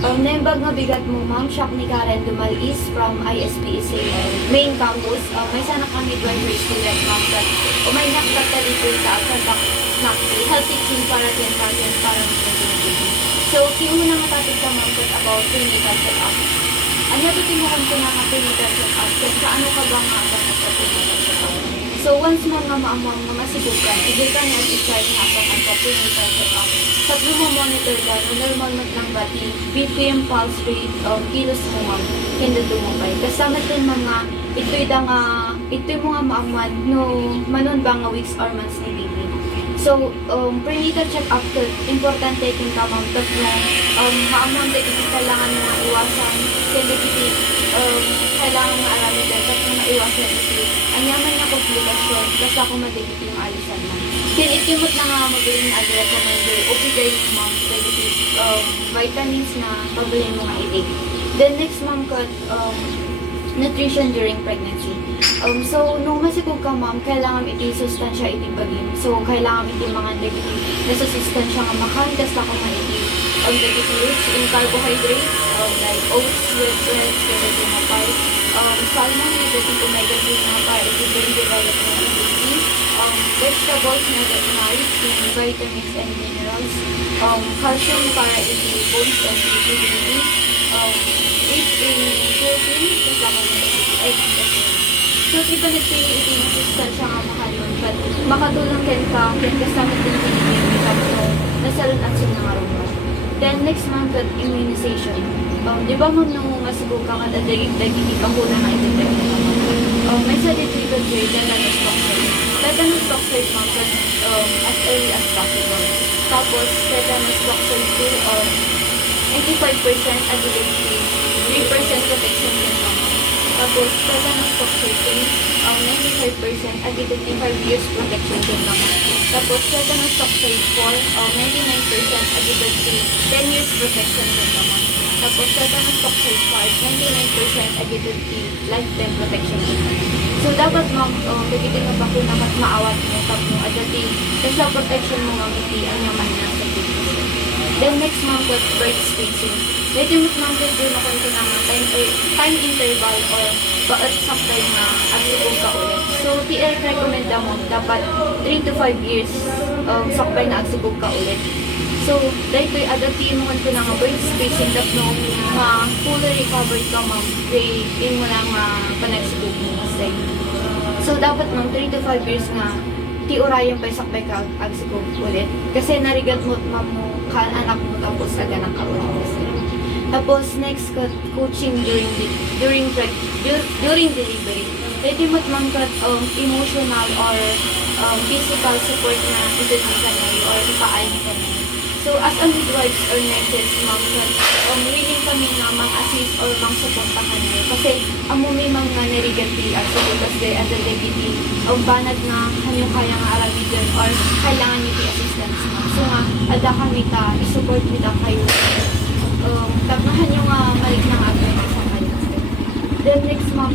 Naimbag nga bigat mo, ma'am, shock ni Karen Dumal is from ISPSA main campus. May sana kami midwifery student, ma'am, that may nakatali po sa contact health teaching para 10,000 para mag-baby. So, kiuna nga topic ka, ma'am, about prenatal check-up. Ano ba tinukan ko na nga prenatal check-up? Kaya ano ka ba nga ba sa prenatal check-up? So, once mo nga maamang mga sibukan, igil ka nga i-start na ang prenatal check-up. Pag mo monitor ka, normal mo lang bati, BPM pulse rate, kilos mo nga, hindi tumupay. Kasama din mga, ito'y mga maaman, no, manon ba nga weeks or months ni baby. So, prenatal check-up ko, importante kung tamang tatlo, maaman din ito kailangan mga iwasan, kailangan nga arami din, tapos mga iwasan ito. Ang yaman na komplikasyon, kasi ako madigit yung alisan mo. Kinitimot na nga mabiling na recommender o bigay yung ma'am vitamins na pabiling mo nga itig. Then next ma'am ko, nutrition during pregnancy. So, nung masikog ka ma'am, kailangan iti sustansya iti bagim. So, kailangan iti mga nasusustansya nga makan, kasi ako nga iti rich in carbohydrates, like oats, with breads, with mga pie, salmon, with omega-3 mga pie, iti brain development ng baby, vegetables na rich in vitamins and minerals, calcium para iti bones and iti baby, rich in protein, kasi ako nga iti eggs. So, iba nagpili iti sustansya nga makalon, but makatulong din ka, kasama din iti baby, nasalun at sinangarong. Then, next month, immunization. Di ba mo nung masibog ka nga daging ang kuna nga iti-test mo? May sa dito tetanus toxoid. Tetanus toxoid mo as early as possible. Tapos, tetanus toxoid 2, 85% ability, 3% protection din mo. Tapos, tetanus toxoid 95% ability, 5 years protection din mo. Tapos, tetanus toxoid 4, 99% ability, 10 years protection din mo. Tapos, tetanus toxoid 5, 99% ability, lifetime protection din mo. So, dapat ma'am, bigitin mo bakuna at maawat mo pag mo adati, kasi protection mo ma'am iti ang naman na sa baby. Then, next ma'am, birth spacing. Medyo mas ma'am, doon ako ito na time interval or baat saktay na agsipog ka ulit. So, recommend mo, dapat 3 to 5 years saktay na agsipog ka ulit. So, dahil ko'y adatiin mo ito na nga birth spacing that no, fully recovered ka ma'am, din mo lang panagsipog mo kasi. So, dapat ma'am, 3 to 5 years nga, tiurayan pa sakbay ka agsipog ulit. Kasi narigat mo ma'am mo, anak mo tapos aga ng kaulit. Tapos, next, coaching during delivery. Pwede mo ma'am emotional or physical support na itutulungan ka na or ipaayin ka na. So, as a midwives or nurses, ma'am, willing kami nga mang-assist or mang-supporta ka na. Kasi, amo may mga narigati at subukas day at the deputy, banad na kanyang kaya nga arabidyan or kailangan nito assistance mo. So, nga, ada kami ta, isupport nita kayo. Tapnahan yung malik ng agay sa kayo. Then, next ma'am,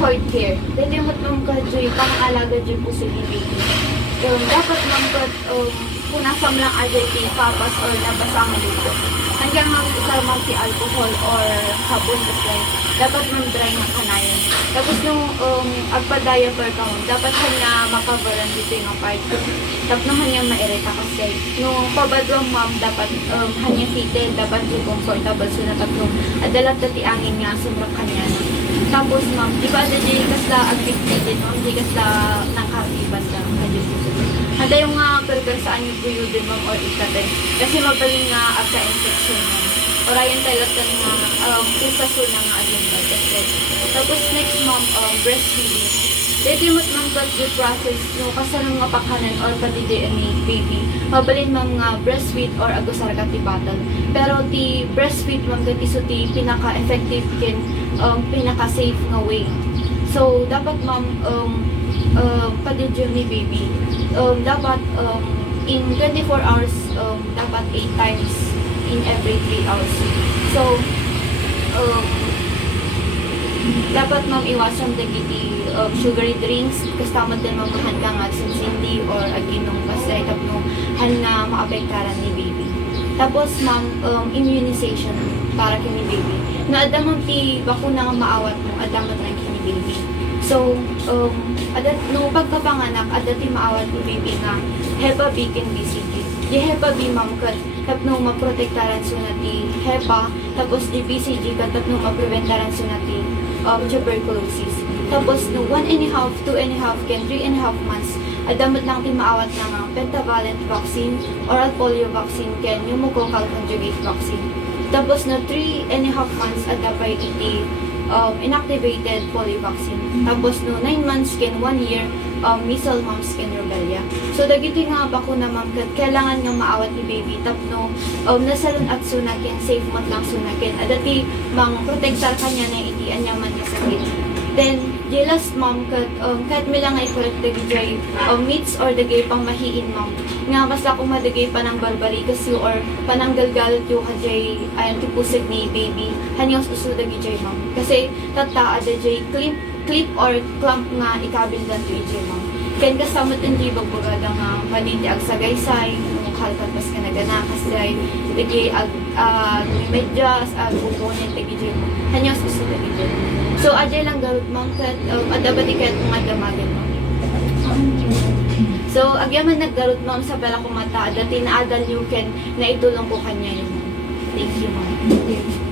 heart care. Then, yung ma'am, pang-alaga dyan po sa baby. Dapat ma'am, kung nasam lang agay papas or nabasang dito. Hanggang sa si alcohol or sabon kasi dapat man dry ng kanayan. Tapos nung agpa-diaper ka mo, dapat na makabaran dito yung part. Tapos nung hanyang mairita kasi nung pabadwang ma'am, dapat hanyang fitted, dapat yung comfortable so na tatlong adalat dati angin nga sumrak kanya. Tapos ma'am, di ba dati kasla agpitted ma'am, di kasla nakakibas lang kadyo. Handa yung pergan saan yung buyo din ma'am or ikatin. Kasi mabaling nga agka-infection ma'am. Orayan talaga nga pusaso na nga agenda. Tapos next ma'am, breastfeeding. Dito yung ma'am yung process no, kasanang nga pakanan or pati DNA baby. Mabalin ma'am nga breastfeed or agusar ka ti battle. Pero ti breastfeed ma'am dati so ti pinaka-effective kin, pinaka-safe nga way. So dapat ma'am, padi-journey baby. Dapat in 24 hours, dapat 8 times in every 3 hours. So, dapat ma'am iwasan dagiti sugary drinks kasi tamad din mamahan ka nga sinsindi or aginong kasi tapno han nga maapektaran ni baby. Tapos ma'am, immunization para kini baby. Na adamang ti bakuna nga maawat mo, adamot lang kini baby. So, nung pagkapanganak, adati maawat ni baby nga Hep B can BCG. Di Hep B ma'am kat tapno maprotektaran so na ti HEPA, tapos di BCG kat tapno mapreventaran so na ti tuberculosis. Tapos no 1.5, 2.5, can 3.5 months, adamot lang ti maawat na nga pentavalent vaccine, oral polio vaccine, can pneumococcal conjugate vaccine. Tapos no 3.5 months, adapay iti inactivated polio vaccine. Tapos no 9 months can 1 year measles, mumps, and rubella. So dagiti nga bakuna ma'am kat kailangan nga maawat ni baby tapno nasalon at sunakin safe mo lang sunakin adati mang protektar kanya na iti anya man nga sakit. Then the last ma'am kat kahit mi lang ay correct dagiti meats or dagay pang mahiin ma'am nga basta kung madagay pa ng barbarikas yu or pananggalgalat yu kajay ayan tipusig ni baby hanyang susunod dagiti ma'am kasi tata adajay clip or clamp nga ikabildan to iti ma'am. Ken kasamot hindi bagbagada nga maniti ag sagaysay, nung kalkalpas ka naganakas day, dagi ag medyas, ag uponin, dagi dyan mo. Hanyang susunod dagi dyan. So, adjay lang garot ma'am, kat adabati kahit mga damagan ma'am. So, agyaman naggarot ma'am sa pala kumata, dati na adal you can na itulong ko kanya yun ma'am. Thank you ma'am.